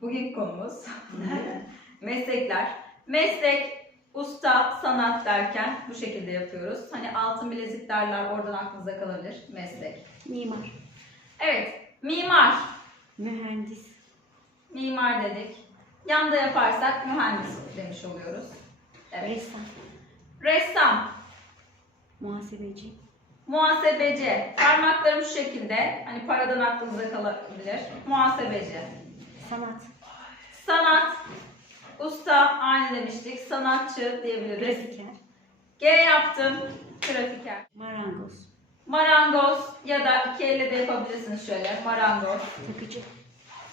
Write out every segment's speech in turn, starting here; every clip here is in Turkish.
Bugün konumuz meslekler. Meslek, usta, sanat derken bu şekilde yapıyoruz. Hani altın bilezik derler oradan aklınıza kalabilir. Meslek. Mimar, Evet, mimar. mühendis, Mimar dedik. Yanda yaparsak mühendis demiş oluyoruz. Evet. ressam, Ressam, muhasebeci, muhasebeci. Parmaklarım şu şekilde. Hani paradan aklınıza kalabilir. Muhasebeci. Sanat, Sanat, usta aynı demiştik. Sanatçı diyebiliriz. grafiker, G yaptım. Grafiker. marangoz, Marangoz ya da iki elle de yapabilirsiniz şöyle. Marangoz. takıcı,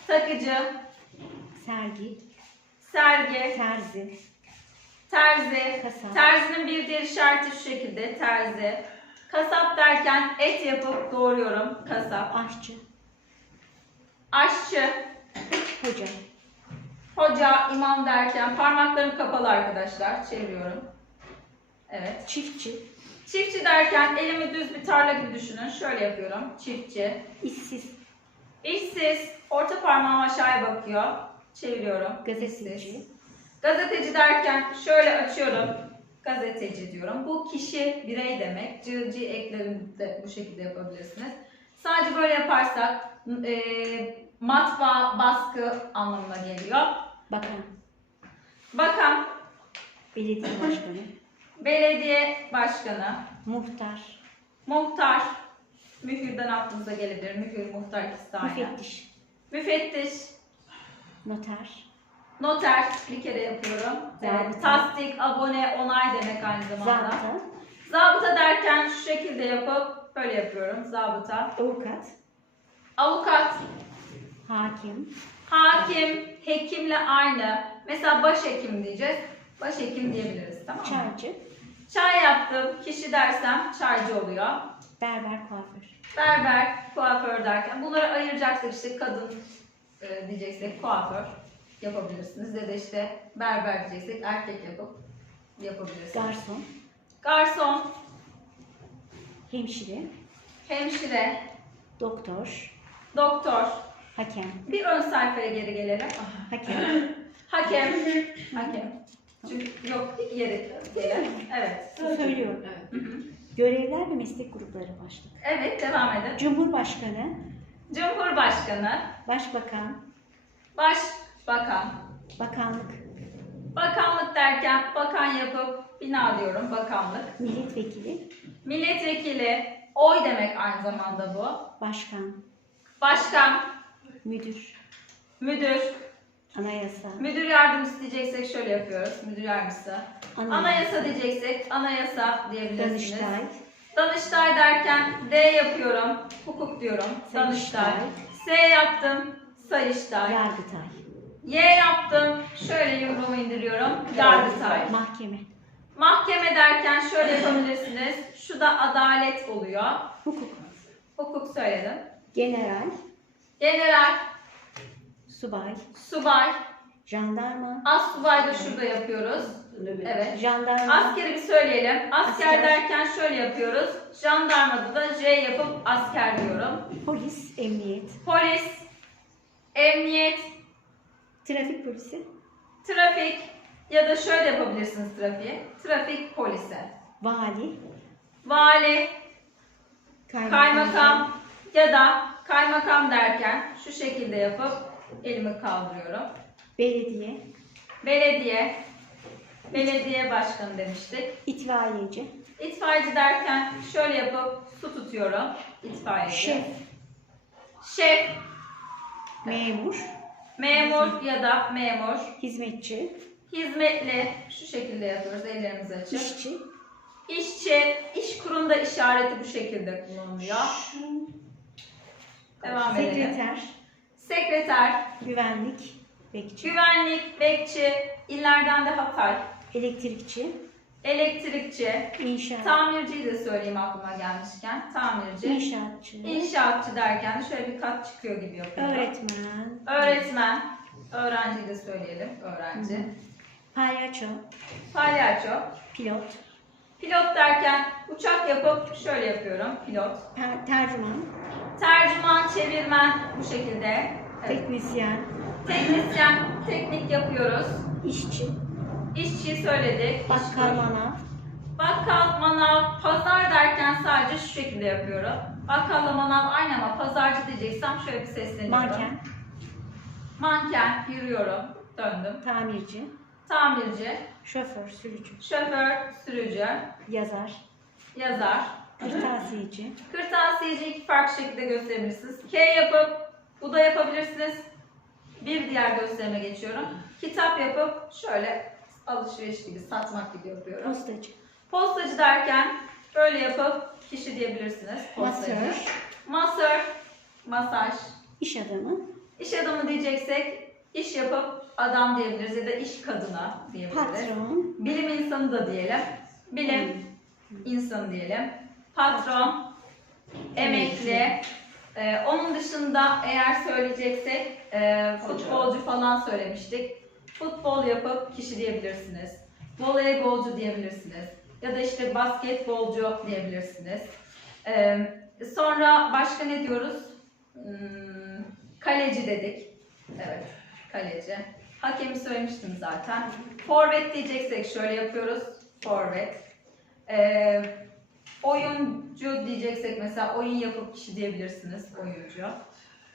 Takıcı, sergi, sergi, terzi, terzi. Kasap. Terzinin bir diğer işareti şu şekilde. Terzi. Kasap derken et yapıp doğruyorum. Kasap. aşçı, Aşçı, hoca, hoca, imam derken parmaklarım kapalı arkadaşlar. Çeviriyorum. Evet. çiftçi, Çiftçi derken elimi düz bir tarla gibi düşünün. Şöyle yapıyorum. Çiftçi. işsiz, İşsiz. Orta parmağım aşağıya bakıyor. Çeviriyorum. gazeteci, İşsiz. Gazeteci derken şöyle açıyorum. Gazeteci diyorum. Bu kişi, birey demek. Cığcı eklerini de bu şekilde yapabilirsiniz. Sadece böyle yaparsak e, matbaa, baskı anlamına geliyor. bakan, Bakan, belediye başkanı, belediye başkanı, muhtar, muhtar, mühürden aklınıza gelebilir. Mühür, muhtar ikisi de aynı. müfettiş, Müfettiş, noter, noter bir kere yapıyorum. Evet, Zabıta. tasdik, abone, onay demek aynı zamanda. zabıta, Zabıta derken şu şekilde yapıp böyle yapıyorum. Zabıta. avukat, Avukat, hakim, hakim, hekimle aynı. Mesela başhekim diyeceğiz. Başhekim diyebiliriz tamam mı? çaycı, Çay yaptım. Kişi dersem çaycı oluyor. berber, kuaför, Berber, kuaför derken bunları ayıracaksak işte kadın e, diyeceksek kuaför yapabilirsiniz. Ya da işte berber diyeceksek erkek yapıp yapabilirsiniz. garson, Garson, hemşire, hemşire, doktor, doktor. Hakem, Bir ön sayfaya geri gelelim. hakem, Hakem. Hakem. Çünkü yok yeri gelen. Evet. söylüyorum. Hı. Görevler ve meslek grupları başlık. Evet devam edin. Cumhurbaşkanı, Cumhurbaşkanı, Başbakan, Başbakan, Bakanlık, bakanlık derken bakan yapıp bina diyorum bakanlık. Milletvekili, Milletvekili, oy demek aynı zamanda bu. Başkan, Başkan, Müdür, müdür, Anayasa, müdür yardımcısı diyeceksek şöyle yapıyoruz. Müdür yardımcısı. Anayasa, Anayasa diyeceksek anayasa diyebilirsiniz. Danıştay, Danıştay derken D yapıyorum, hukuk diyorum. Danıştay. Sayıştay. S yaptım, Sayıştay. Yargıtay, Y yaptım, şöyle yumruğumu indiriyorum. Yargıtay. Mahkeme, Mahkeme derken şöyle yapabilirsiniz. Şu da adalet oluyor. Hukuk, Hukuk söyledim. General, General, Subay, subay, Jandarma, as subay da şurada yapıyoruz. Evet. Jandarma, Askeri bir söyleyelim. Asker, Asker. derken şöyle yapıyoruz. Jandarmada da J yapıp asker diyorum. Polis, Emniyet, Polis, emniyet, Trafik Polisi, trafik ya da şöyle yapabilirsiniz trafiği. Trafik polisi. Vali, Vali, Kaymakam, kaymakam ya da kaymakam derken şu şekilde yapıp elimi kaldırıyorum. Belediye, Belediye, belediye başkanı demiştik. İtfaiyeci, İtfaiyeci derken şöyle yapıp su tutuyorum. İtfaiyeci. Şef, Şef, Memur, memur ya da memur. Hizmetçi, Hizmetli şu şekilde yapıyoruz ellerimizi açıp. İşçi, İşçi, iş kurunda işareti bu şekilde kullanılıyor. Devam edelim. Sekreter, Sekreter, Güvenlik, Bekçi, güvenlik, bekçi, illerden de Hatay, Elektrikçi, elektrikçi, İnşaat, tamirciyi de söyleyeyim aklıma gelmişken. Tamirci, İnşaatçı, inşaatçı derken de şöyle bir kat çıkıyor gibi yapıyorum. Öğretmen, Öğretmen, öğrenciyi de söyleyelim, öğrenci. Palyaço, Palyaço, Pilot, pilot derken uçak yapıp şöyle yapıyorum, pilot. per- Tercüman, Tercüman, çevirmen bu şekilde. Evet. Teknisyen. Teknisyen, teknik yapıyoruz. işçi, İşçi söyledik. Bakkal manav. Bakkal, manav, pazar derken sadece şu şekilde yapıyorum. Bakkalla manav aynı ama pazarcı diyeceksem şöyle bir sesleniyorum. Manken. Manken, yürüyorum, döndüm. Tamirci. Tamirci, Şoför, sürücü. şoför, sürücü, Yazar. yazar, Kırtasiyeci. Kırtasiyeci iki farklı şekilde gösterebilirsiniz. K yapıp bu da yapabilirsiniz. Bir diğer gösterime geçiyorum. Kitap yapıp şöyle alışveriş gibi, satmak gibi yapıyorum. Postacı. Postacı derken böyle yapıp kişi diyebilirsiniz. Postacı. Masör. Masör, masaj. iş adamı. İş adamı diyeceksek iş yapıp adam diyebiliriz ya da iş kadına diyebiliriz. Patron. Bilim insanı da diyelim. Bilim insanı diyelim. Patron, emekli. Ee, onun dışında eğer söyleyeceksek e, futbolcu falan söylemiştik. Futbol yapıp kişi diyebilirsiniz. Voleybolcu diyebilirsiniz. Ya da işte basketbolcu diyebilirsiniz. Ee, sonra başka ne diyoruz? Hmm, kaleci dedik. Evet, kaleci. Hakemi söylemiştim zaten. Forvet diyeceksek şöyle yapıyoruz. Forvet. Ee, oyuncu diyeceksek mesela oyun yapıp kişi diyebilirsiniz. Oyuncu.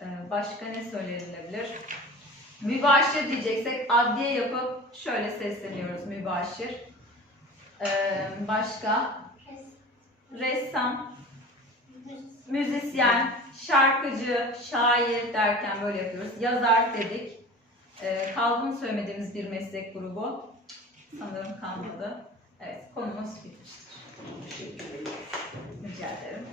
Ee, başka ne söylenebilir? Mübaşir diyeceksek adliye yapıp şöyle sesleniyoruz mübaşir. Ee, başka? Ressam, müzisyen, şarkıcı, şair derken böyle yapıyoruz. Yazar dedik. Ee, kaldı mı söylemediğimiz bir meslek grubu? Sanırım kalmadı. Evet, konumuz bitmiştir. Rica ederim.